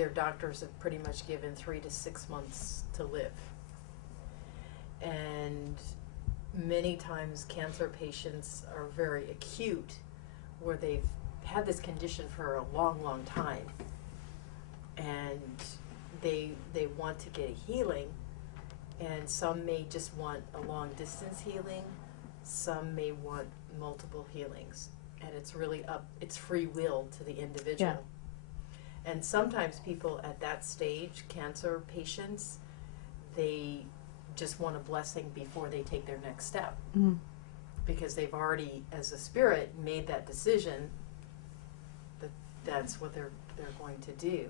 their doctors have pretty much given 3 to 6 months to live. And many times cancer patients are very acute, where they've had this condition for a long, long time, and they want to get a healing, and some may just want a long distance healing, some may want multiple healings, and it's really it's free will to the individual. Yeah. And sometimes people at that stage, cancer patients, they just want a blessing before they take their next step. Mm. Because they've already, as a spirit, made that decision that that's what they're going to do.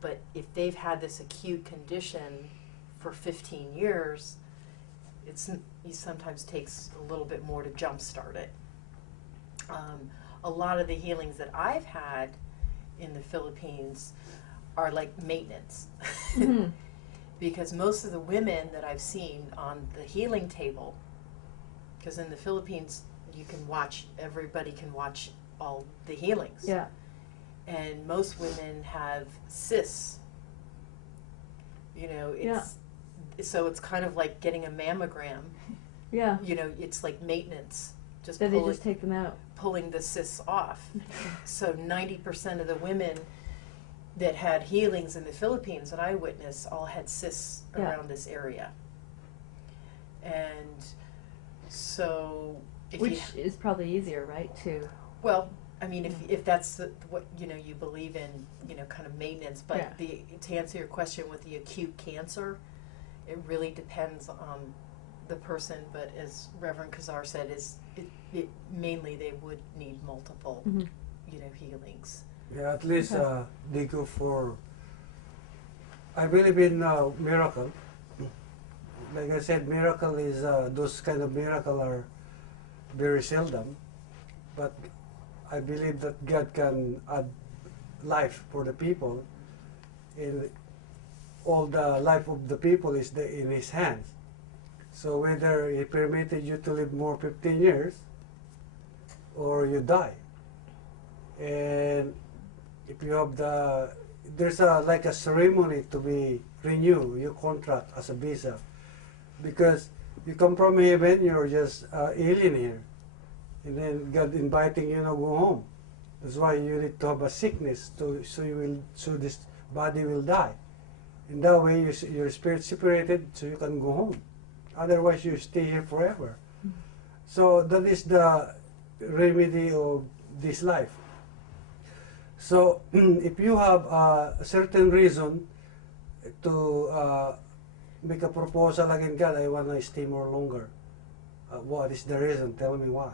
But if they've had this acute condition for 15 years, it sometimes takes a little bit more to jumpstart it. A lot of the healings that I've had in the Philippines are like maintenance. Mm-hmm. Because most of the women that I've seen on the healing table, because in the Philippines you can watch, everybody can watch all the healings. Yeah. And most women have cysts. You know, so it's kind of like getting a mammogram. Yeah. You know, it's like maintenance. Then they just take them out. Pulling the cysts off. So 90% of the women that had healings in the Philippines that I witnessed all had cysts around this area. And so which is probably easier, right, well, I mean, if that's what, you know, you believe in, you know, kind of maintenance, but to answer your question with the acute cancer, it really depends on the person, but as Reverend Kazar said, it mainly they would need multiple, mm-hmm. you know, healings. Yeah, at least they go for, I believe in miracle. Like I said, miracle is, those kind of miracle are very seldom, but I believe that God can add life for the people, and all the life of the people is in His hands. So whether He permitted you to live more 15 years, or you die, and if you have there's like a ceremony to be renew your contract as a visa, because you come from heaven, you're just alien here, and then God inviting you to go home. That's why you need to have a sickness so this body will die. In that way, your spirit separated, so you can go home. Otherwise, you stay here forever. Mm-hmm. So that is the remedy of this life. So if you have a certain reason to make a proposal against God, I want to stay more longer. What is the reason? Tell me why.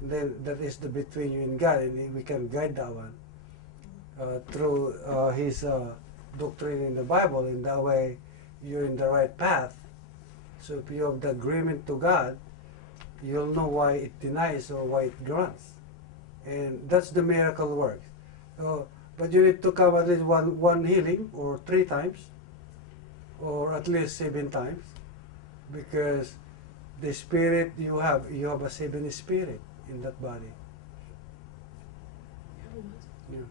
And then that is the between you and God, and we can guide that one through His doctrine in the Bible. In that way, you're in the right path. So if you have the agreement to God, you'll know why it denies or why it grants. And that's the miracle work. But you need to come at least one healing, or 3 times, or at least 7 times, because the spirit you have a 7 spirit in that body. Yeah.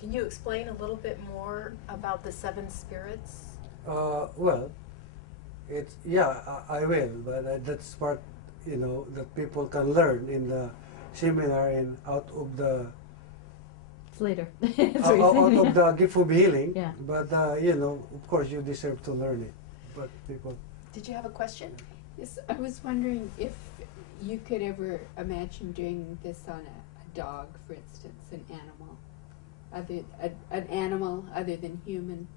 Can you explain a little bit more about the 7 spirits? Well, I will, but that's part, you know, that people can learn in the seminar and out of the later. out of the gift of healing. Yeah. But you know, of course, you deserve to learn it. But people. Did you have a question? Yes, I was wondering if you could ever imagine doing this on a dog, for instance, an animal other than human.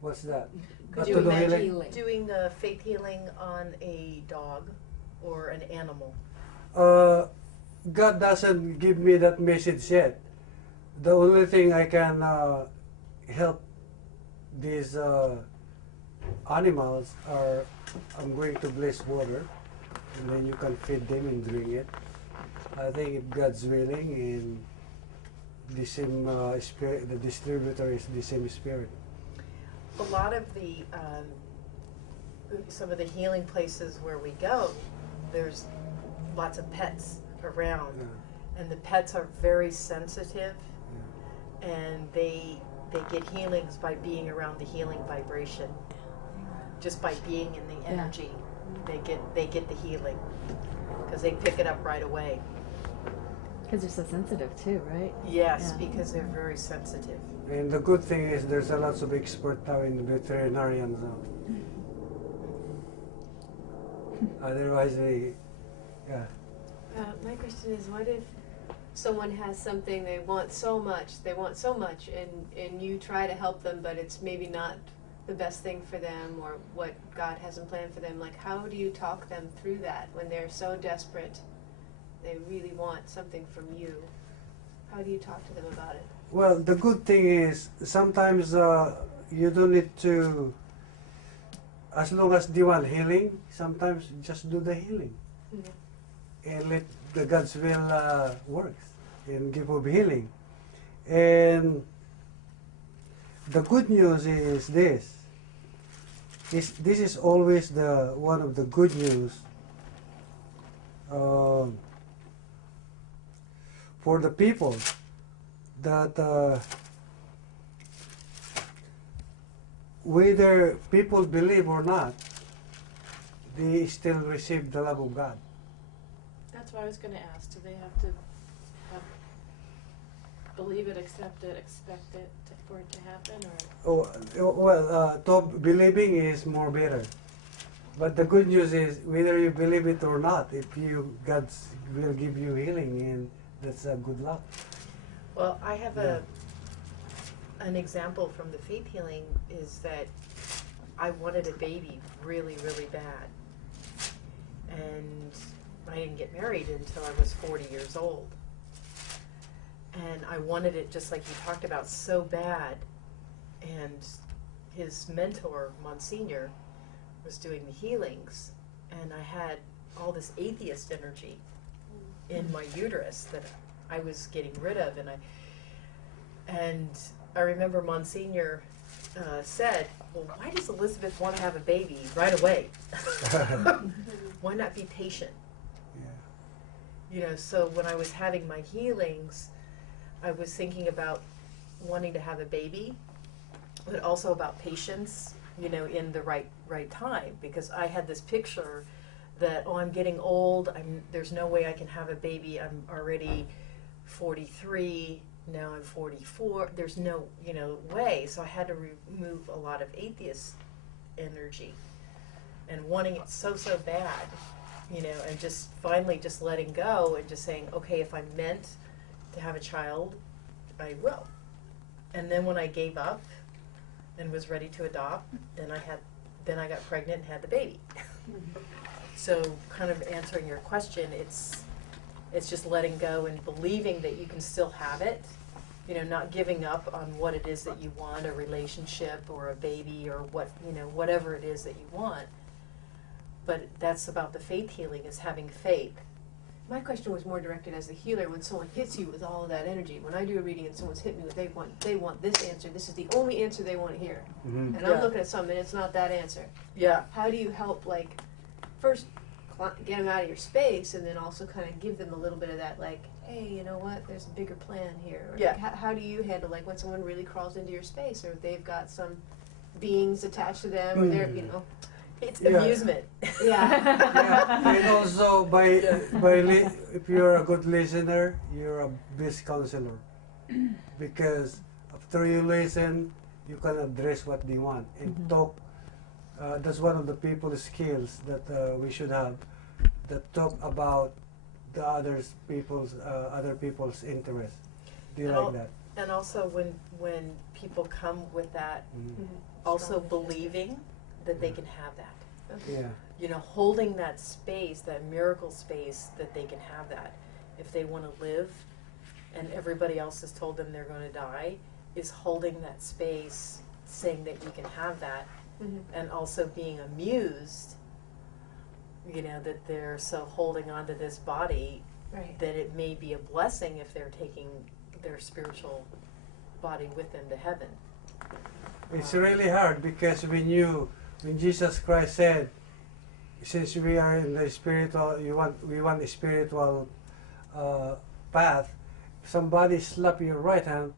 What's that? Could you imagine doing the faith healing on a dog or an animal? God doesn't give me that message yet. The only thing I can help these animals are, I'm going to bless water, and then you can feed them and drink it. I think if God's willing, and the same spirit, the distributor is the same spirit. A lot of the some of the healing places where we go, there's lots of pets around, and the pets are very sensitive and they get healings by being around the healing vibration. Just by being in the Yeah. energy, they get the healing because they pick it up right away. Because they're so sensitive too, right? Yes, Yeah. because they're very sensitive. And the good thing is there's a lot of expert now in the veterinarian zone. Otherwise, yeah. My question is, what if someone has something they want so much, and you try to help them, but it's maybe not the best thing for them or what God hasn't planned for them? Like, how do you talk them through that when they're so desperate, they really want something from you? How do you talk to them about it? Well, the good thing is sometimes you don't need to, as long as they want healing, sometimes just do the healing and let the God's will work and give up healing. And the good news is this. This is always the one of the good news for the people, that whether people believe or not, they still receive the love of God. That's what I was going to ask. Do they have to believe it, accept it, expect it for it to happen, or? Believing is more better. But the good news is, whether you believe it or not, if you God will give you healing, and that's a good luck. Well, I have an example from the faith healing is that I wanted a baby really, really bad. And I didn't get married until I was 40 years old. And I wanted it just like you talked about so bad. And his mentor, Monsignor, was doing the healings. And I had all this atheist energy in my uterus that I was getting rid of. And I remember Monsignor said, well, why does Elizabeth want to have a baby right away? Why not be patient? Yeah. You know, so when I was having my healings, I was thinking about wanting to have a baby, but also about patience, you know, in the right time, because I had this picture that, oh, I'm getting old, there's no way I can have a baby, I'm already 43, now I'm 44, there's no, you know, way. So I had to remove a lot of atheist energy and wanting it so bad, you know, and just finally just letting go and just saying, okay, if I'm meant to have a child, I will. And then when I gave up and was ready to adopt, then I got pregnant and had the baby. So kind of answering your question, it's just letting go and believing that you can still have it, you know, not giving up on what it is that you want, a relationship or a baby or what, you know, whatever it is that you want. But that's about the faith healing, is having faith. My question was more directed as a healer. When someone hits you with all of that energy, when I do a reading and someone's hit me with, they want this answer. This is the only answer they want to hear. Mm-hmm. And Yeah. I'm looking at something, and it's not that answer. Yeah. How do you help, like, first get them out of your space, and then also kind of give them a little bit of that, like, hey, you know what? There's a bigger plan here. Or Yeah. Like, how do you handle, like, when someone really crawls into your space, or if they've got some beings attached to them, or they're, you know, It's Yeah. amusement. yeah. Yeah. And also, if you're a good listener, you're a best counselor, because after you listen, you can address what they want and talk. That's one of the people's skills that we should have, that talk about the other people's interest. Do you And like al- that? And also when people come with that, Mhm. also believing that they can have that. Yeah. You know, holding that space, that miracle space, that they can have that. If they want to live and everybody else has told them they're going to die, is holding that space, saying that you can have that, and also being amused, you know, that they're so holding on to this body Right. that it may be a blessing if they're taking their spiritual body with them to heaven. It's really hard, because when Jesus Christ said, since we are in the spiritual, we want a spiritual path. Somebody slap your right hand,